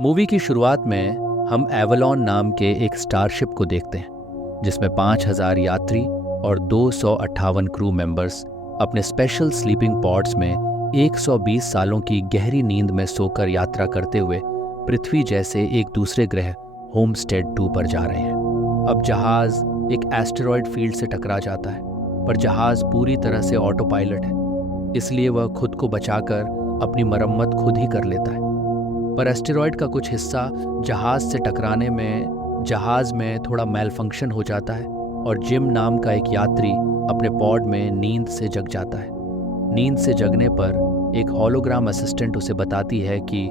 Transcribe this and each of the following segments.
Movie की शुरुआत में हम एवलॉन नाम के एक स्टारशिप को देखते हैं जिसमें 5,000 यात्री और 258 क्रू मेंबर्स अपने स्पेशल स्लीपिंग पॉड्स में 120 सालों की गहरी नींद में सोकर यात्रा करते हुए पृथ्वी जैसे एक दूसरे ग्रह होमस्टेड 2 पर जा रहे हैं। अब जहाज एक एस्टेरॉयड फील्ड से टकरा जाता है, पर जहाज पूरी तरह से ऑटो पायलट है, इसलिए वह खुद को बचाकर अपनी मरम्मत खुद ही कर लेता है। पर एस्टेरॉयड का कुछ हिस्सा जहाज से टकराने में जहाज में थोड़ा मेलफंक्शन हो जाता है और जिम नाम का एक यात्री अपने पॉड में नींद से जग जाता है। नींद से जगने पर एक होलोग्राम असिस्टेंट उसे बताती है कि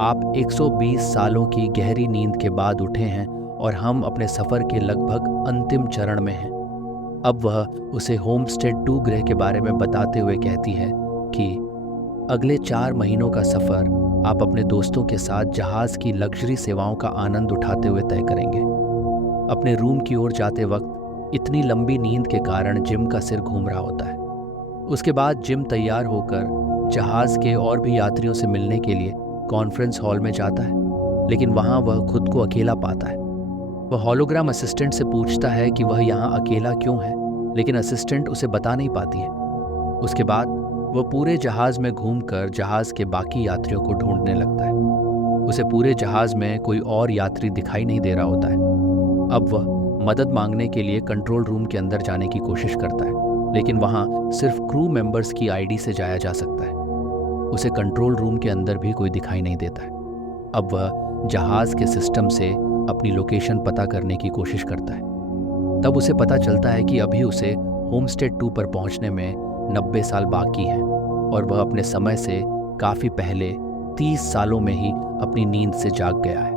आप 120 सालों की गहरी नींद के बाद उठे हैं और हम अपने सफ़र के लगभग अंतिम चरण में हैं। अब वह उसे होमस्टेड 2 ग्रह के बारे में बताते हुए कहती है कि अगले 4 महीनों का सफ़र आप अपने दोस्तों के साथ जहाज़ की लग्जरी सेवाओं का आनंद उठाते हुए तय करेंगे। अपने रूम की ओर जाते वक्त इतनी लंबी नींद के कारण जिम का सिर घूम रहा होता है। उसके बाद जिम तैयार होकर जहाज़ के और भी यात्रियों से मिलने के लिए कॉन्फ्रेंस हॉल में जाता है, लेकिन वहाँ वह खुद को अकेला पाता है। वह होलोग्राम असिस्टेंट से पूछता है कि वह यहाँ अकेला क्यों है, लेकिन असिस्टेंट उसे बता नहीं पाती है। उसके बाद वह पूरे जहाज में घूमकर जहाज के बाकी यात्रियों को ढूंढने लगता है। उसे पूरे जहाज में कोई और यात्री दिखाई नहीं दे रहा होता है। अब वह मदद मांगने के लिए कंट्रोल रूम के अंदर जाने की कोशिश करता है, लेकिन वहाँ सिर्फ क्रू मेंबर्स की आईडी से जाया जा सकता है। उसे कंट्रोल रूम के अंदर भी कोई दिखाई नहीं देता है। अब वह जहाज के सिस्टम से अपनी लोकेशन पता करने की कोशिश करता है। तब उसे पता चलता है कि अभी उसे होमस्टेड 2 पर पहुंचने में 90 साल बाकी हैं और वह अपने समय से काफ़ी पहले 30 सालों में ही अपनी नींद से जाग गया है।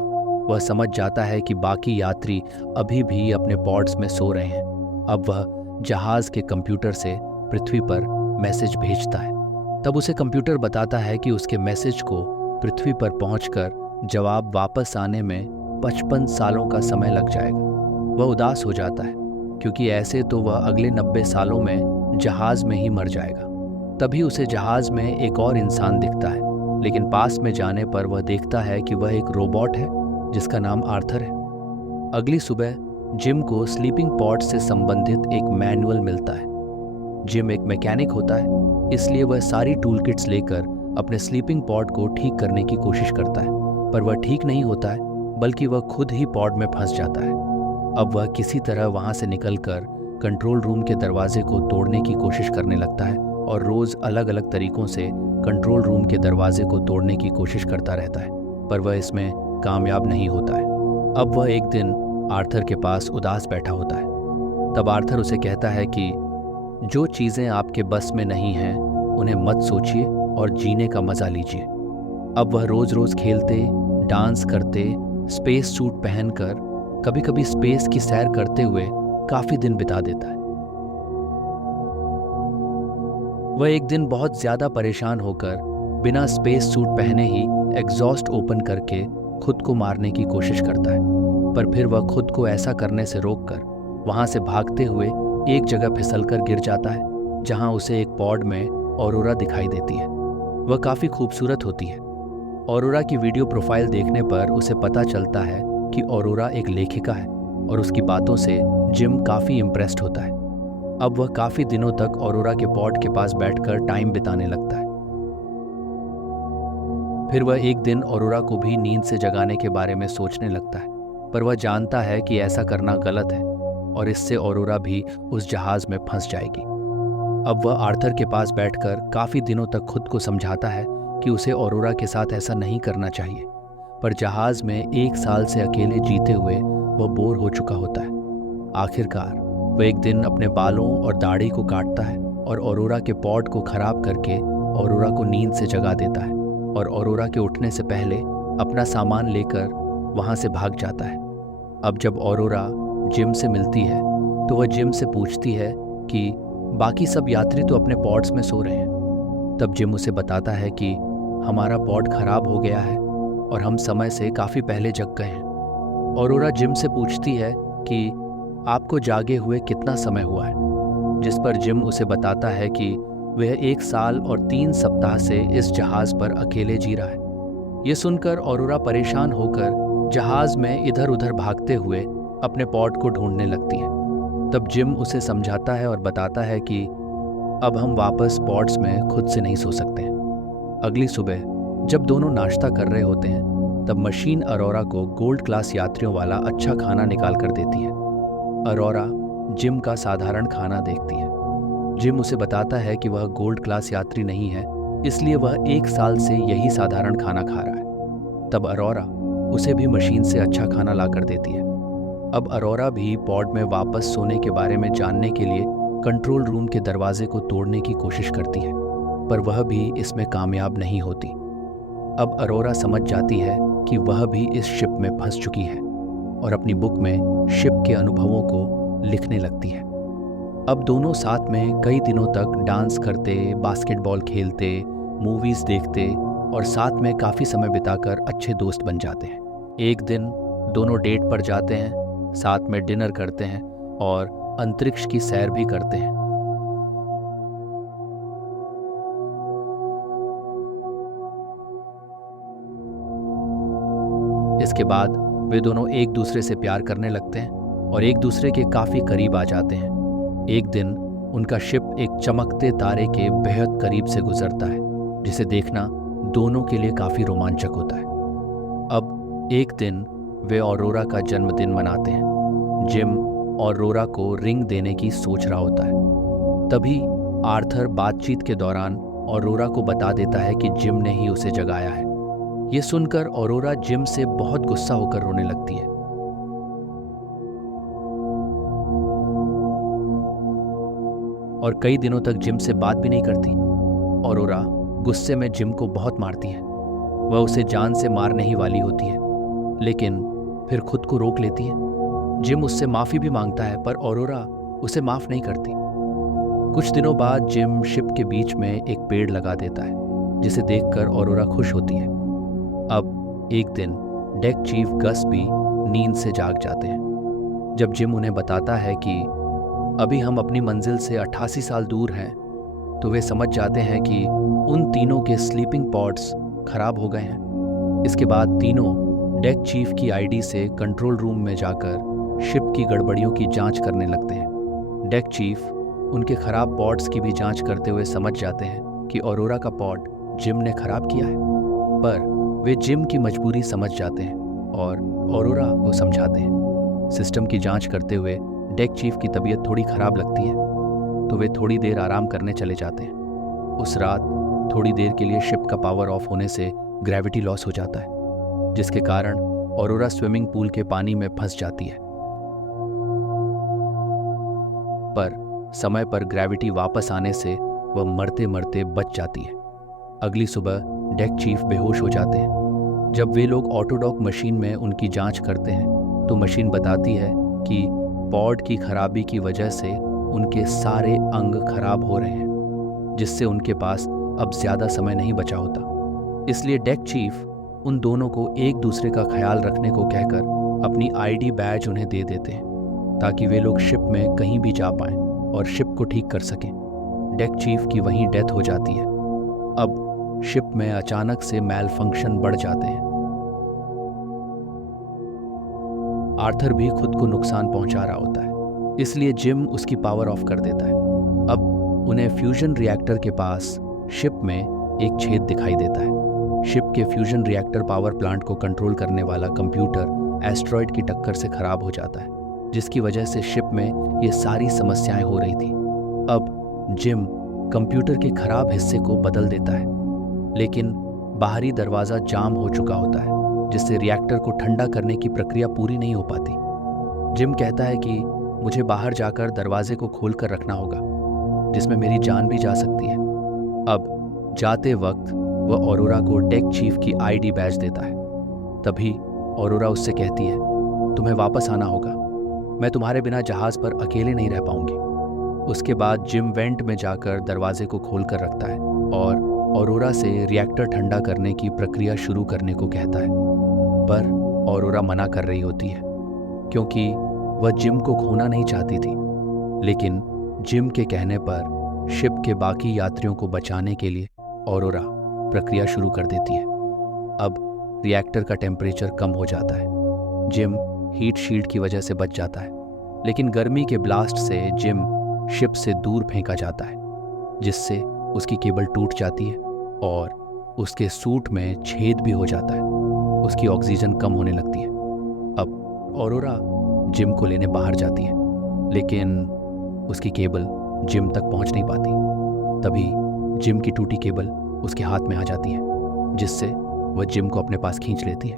वह समझ जाता है कि बाकी यात्री अभी भी अपने पॉड्स में सो रहे हैं। अब वह जहाज़ के कंप्यूटर से पृथ्वी पर मैसेज भेजता है। तब उसे कंप्यूटर बताता है कि उसके मैसेज को पृथ्वी पर पहुंचकर जवाब वापस आने में 55 सालों का समय लग जाएगा। वह उदास हो जाता है क्योंकि ऐसे तो वह अगले 90 सालों में जहाज में ही मर जाएगा। तभी उसे जहाज में एक और इंसान दिखता है, लेकिन पास में जाने पर वह देखता है कि वह एक रोबोट है जिसका नाम आर्थर है। अगली सुबह जिम को स्लीपिंग पॉड से संबंधित एक मैनुअल मिलता है। जिम एक मैकेनिक होता है, इसलिए वह सारी टूल किट्स लेकर अपने स्लीपिंग पॉड को ठीक करने की कोशिश करता है, पर वह ठीक नहीं होता है, बल्कि वह खुद ही पॉड में फंस जाता है। अब वह किसी तरह वहां से निकलकर कंट्रोल रूम के दरवाजे को तोड़ने की कोशिश करने लगता है और रोज अलग अलग तरीकों से कंट्रोल रूम के दरवाजे को तोड़ने की कोशिश करता रहता है, पर वह इसमें कामयाब नहीं होता है। अब वह एक दिन आर्थर के पास उदास बैठा होता है। तब आर्थर उसे कहता है कि जो चीज़ें आपके बस में नहीं हैं उन्हें मत सोचिए और जीने का मज़ा लीजिए। अब वह रोज़ रोज़ खेलते, डांस करते, स्पेस सूट पहनकर, कभी कभी स्पेस की सैर करते हुए काफ़ी दिन बिता देता है। वह एक दिन बहुत ज़्यादा परेशान होकर बिना स्पेस सूट पहने ही एग्जॉस्ट ओपन करके खुद को मारने की कोशिश करता है, पर फिर वह खुद को ऐसा करने से रोककर वहाँ से भागते हुए एक जगह फिसलकर गिर जाता है, जहाँ उसे एक पॉड में ऑरोरा दिखाई देती है। वह काफ़ी खूबसूरत होती है। ऑरोरा की वीडियो प्रोफाइल देखने पर उसे पता चलता है कि ऑरोरा एक लेखिका है और उसकी बातों से जिम काफ़ी इम्प्रेस्ड होता है। अब वह काफ़ी दिनों तक ऑरोरा के पॉड के पास बैठकर टाइम बिताने लगता है। फिर वह एक दिन ऑरोरा को भी नींद से जगाने के बारे में सोचने लगता है, पर वह जानता है कि ऐसा करना गलत है और इससे ऑरोरा भी उस जहाज में फंस जाएगी। अब वह आर्थर के पास बैठकर काफ़ी दिनों तक खुद को समझाता है कि उसे ऑरोरा के साथ ऐसा नहीं करना चाहिए, पर जहाज में 1 साल से अकेले जीते हुए वह बोर हो चुका होता है। आखिरकार वह एक दिन अपने बालों और दाढ़ी को काटता है और ऑरोरा के पॉड को खराब करके ऑरोरा को नींद से जगा देता है और ऑरोरा के उठने से पहले अपना सामान लेकर वहाँ से भाग जाता है। अब जब ऑरोरा जिम से मिलती है तो वह जिम से पूछती है कि बाकी सब यात्री तो अपने पॉड्स में सो रहे हैं। तब जिम उसे बताता है कि हमारा पॉड खराब हो गया है और हम समय से काफ़ी पहले जग गए हैं। ऑरोरा जिम से पूछती है कि आपको जागे हुए कितना समय हुआ है, जिस पर जिम उसे बताता है कि वह 1 साल और 3 सप्ताह से इस जहाज़ पर अकेले जी रहा है। ये सुनकर ऑरोरा परेशान होकर जहाज में इधर उधर भागते हुए अपने पॉड को ढूंढने लगती है। तब जिम उसे समझाता है और बताता है कि अब हम वापस पॉड्स में खुद से नहीं सो सकते हैं। अगली सुबह जब दोनों नाश्ता कर रहे होते हैं तब मशीन अरोरा को गोल्ड क्लास यात्रियों वाला अच्छा खाना निकाल कर देती है। अरोरा जिम का साधारण खाना देखती है। जिम उसे बताता है कि वह गोल्ड क्लास यात्री नहीं है, इसलिए वह 1 साल से यही साधारण खाना खा रहा है। तब अरोरा उसे भी मशीन से अच्छा खाना ला कर देती है। अब अरोरा भी पॉड में वापस सोने के बारे में जानने के लिए कंट्रोल रूम के दरवाजे को तोड़ने की कोशिश करती है, पर वह भी इसमें कामयाब नहीं होती। अब अरोरा समझ जाती है कि वह भी इस शिप में फंस चुकी है और अपनी बुक में शिप के अनुभवों को लिखने लगती है। अब दोनों साथ में कई दिनों तक डांस करते, बास्केटबॉल खेलते, मूवीज देखते और साथ में काफ़ी समय बिताकर अच्छे दोस्त बन जाते हैं। एक दिन दोनों डेट पर जाते हैं, साथ में डिनर करते हैं और अंतरिक्ष की सैर भी करते हैं। इसके बाद वे दोनों एक दूसरे से प्यार करने लगते हैं और एक दूसरे के काफ़ी करीब आ जाते हैं। एक दिन उनका शिप एक चमकते तारे के बेहद करीब से गुजरता है, जिसे देखना दोनों के लिए काफ़ी रोमांचक होता है। अब एक दिन वे ऑरोरा का जन्मदिन मनाते हैं। जिम ऑरोरा को रिंग देने की सोच रहा होता है। तभी आर्थर बातचीत के दौरान ऑरोरा को बता देता है कि जिम ने ही उसे जगाया है। ये सुनकर ऑरोरा जिम से बहुत गुस्सा होकर रोने लगती है। और कई दिनों तक जिम से बात भी नहीं करती। ऑरोरा गुस्से में जिम को बहुत मारती है। वह उसे जान से मारने ही वाली होती है, लेकिन फिर खुद को रोक लेती है। जिम उससे माफ़ी भी मांगता है, पर ऑरोरा उसे माफ़ नहीं करती। कुछ दिनों बाद जिम शिप के बीच में एक पेड़ लगा देता है, जिसे देखकर ऑरोरा खुश होती है। अब एक दिन डेक चीफ गस भी नींद से जाग जाते हैं। जब जिम उन्हें बताता है कि अभी हम अपनी मंजिल से 88 साल दूर हैं, तो वे समझ जाते हैं कि उन तीनों के स्लीपिंग पॉड्स खराब हो गए हैं। इसके बाद तीनों डेक चीफ की आईडी से कंट्रोल रूम में जाकर शिप की गड़बड़ियों की जांच करने लगते हैं। डेक चीफ उनके खराब पॉड्स की भी जांच करते हुए समझ जाते हैं कि ऑरोरा का पॉड जिम ने खराब किया है, पर वे जिम की मजबूरी समझ जाते हैं और ऑरोरा को समझाते हैं। सिस्टम की जांच करते हुए डेक चीफ की तबीयत थोड़ी खराब लगती है, तो वे थोड़ी देर आराम करने चले जाते हैं। उस रात थोड़ी देर के लिए शिप का पावर ऑफ होने से ग्रेविटी लॉस हो जाता है, जिसके कारण ऑरोरा स्विमिंग पूल के पानी में फंस जाती है। पर समय पर ग्रेविटी वापस आने से वह मरते मरते बच जाती है। अगली सुबह डेक चीफ बेहोश हो जाते हैं। जब वे लोग ऑटोडॉक मशीन में उनकी जांच करते हैं तो मशीन बताती है कि पॉड की खराबी की वजह से उनके सारे अंग खराब हो रहे हैं, जिससे उनके पास अब ज़्यादा समय नहीं बचा होता। इसलिए डेक चीफ उन दोनों को एक दूसरे का ख्याल रखने को कहकर अपनी आईडी बैज उन्हें दे देते हैं, ताकि वे लोग शिप में कहीं भी जा पाएं और शिप को ठीक कर सकें। डेक चीफ की वहीं डेथ हो जाती है। अब शिप में अचानक से मैल फंक्शन बढ़ जाते हैं। आर्थर भी खुद को नुकसान पहुंचा रहा होता है, इसलिए जिम उसकी पावर ऑफ कर देता है। अब उन्हें फ्यूजन रिएक्टर के पास शिप में एक छेद दिखाई देता है। शिप के फ्यूजन रिएक्टर पावर प्लांट को कंट्रोल करने वाला कंप्यूटर एस्ट्रॉयड की टक्कर से खराब हो जाता है, जिसकी वजह से शिप में ये सारी समस्याएं हो रही थी। अब जिम कंप्यूटर के खराब हिस्से को बदल देता है, लेकिन बाहरी दरवाज़ा जाम हो चुका होता है, जिससे रिएक्टर को ठंडा करने की प्रक्रिया पूरी नहीं हो पाती। जिम कहता है कि मुझे बाहर जाकर दरवाजे को खोल कर रखना होगा, जिसमें मेरी जान भी जा सकती है। अब जाते वक्त वह ऑरोरा को डेक चीफ की आईडी बैज देता है। तभी ऑरोरा उससे कहती है, तुम्हें वापस आना होगा, मैं तुम्हारे बिना जहाज़ पर अकेले नहीं रह पाऊंगी। उसके बाद जिम वेंट में जाकर दरवाजे को खोल कर रखता है और ऑरोरा से रिएक्टर ठंडा करने की प्रक्रिया शुरू करने को कहता है, पर ऑरोरा मना कर रही होती है, क्योंकि वह जिम को खोना नहीं चाहती थी। लेकिन जिम के कहने पर शिप के बाकी यात्रियों को बचाने के लिए ऑरोरा प्रक्रिया शुरू कर देती है। अब रिएक्टर का टेम्परेचर कम हो जाता है। जिम हीट शील्ड की वजह से बच जाता है, लेकिन गर्मी के ब्लास्ट से जिम शिप से दूर फेंका जाता है, जिससे उसकी केबल टूट जाती है और उसके सूट में छेद भी हो जाता है। उसकी ऑक्सीजन कम होने लगती है। अब ऑरोरा जिम को लेने बाहर जाती है, लेकिन उसकी केबल जिम तक पहुंच नहीं पाती। तभी जिम की टूटी केबल उसके हाथ में आ जाती है, जिससे वह जिम को अपने पास खींच लेती है।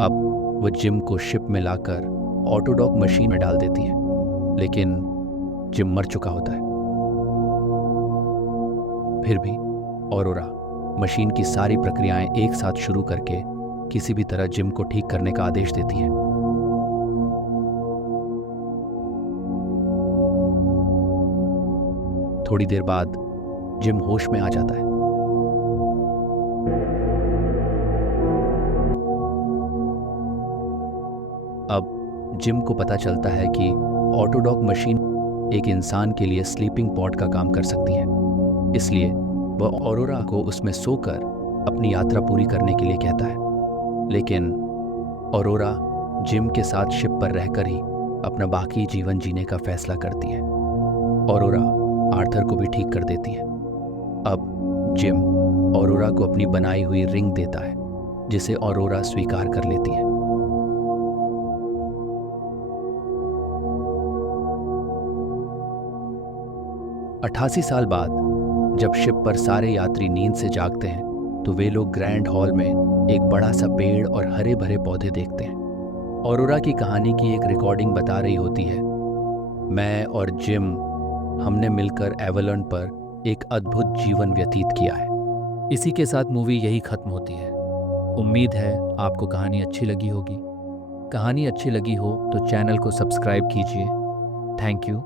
अब वह जिम को शिप में लाकर ऑटोडॉक मशीन में डाल देती है, लेकिन जिम मर चुका होता है। फिर भी ऑरोरा मशीन की सारी प्रक्रियाएं एक साथ शुरू करके किसी भी तरह जिम को ठीक करने का आदेश देती है। थोड़ी देर बाद जिम होश में आ जाता है। अब जिम को पता चलता है कि ऑटोडॉक मशीन एक इंसान के लिए स्लीपिंग पॉड का काम कर सकती है, इसलिए वह ऑरोरा को उसमें सोकर अपनी यात्रा पूरी करने के लिए कहता है। लेकिन ऑरोरा जिम के साथ शिप पर रहकर ही अपना बाकी जीवन जीने का फैसला करती है। ऑरोरा आर्थर को भी ठीक कर देती है। अब जिम ऑरोरा को अपनी बनाई हुई रिंग देता है, जिसे ऑरोरा स्वीकार कर लेती है। अठासी साल बाद जब शिप पर सारे यात्री नींद से जागते हैं, तो वे लोग ग्रैंड हॉल में एक बड़ा सा पेड़ और हरे भरे पौधे देखते हैं। ऑरोरा की कहानी की एक रिकॉर्डिंग बता रही होती है, मैं और जिम हमने मिलकर एवलॉन पर एक अद्भुत जीवन व्यतीत किया है। इसी के साथ मूवी यही खत्म होती है। उम्मीद है आपको कहानी अच्छी लगी होगी। कहानी अच्छी लगी हो तो चैनल को सब्सक्राइब कीजिए। Thank you.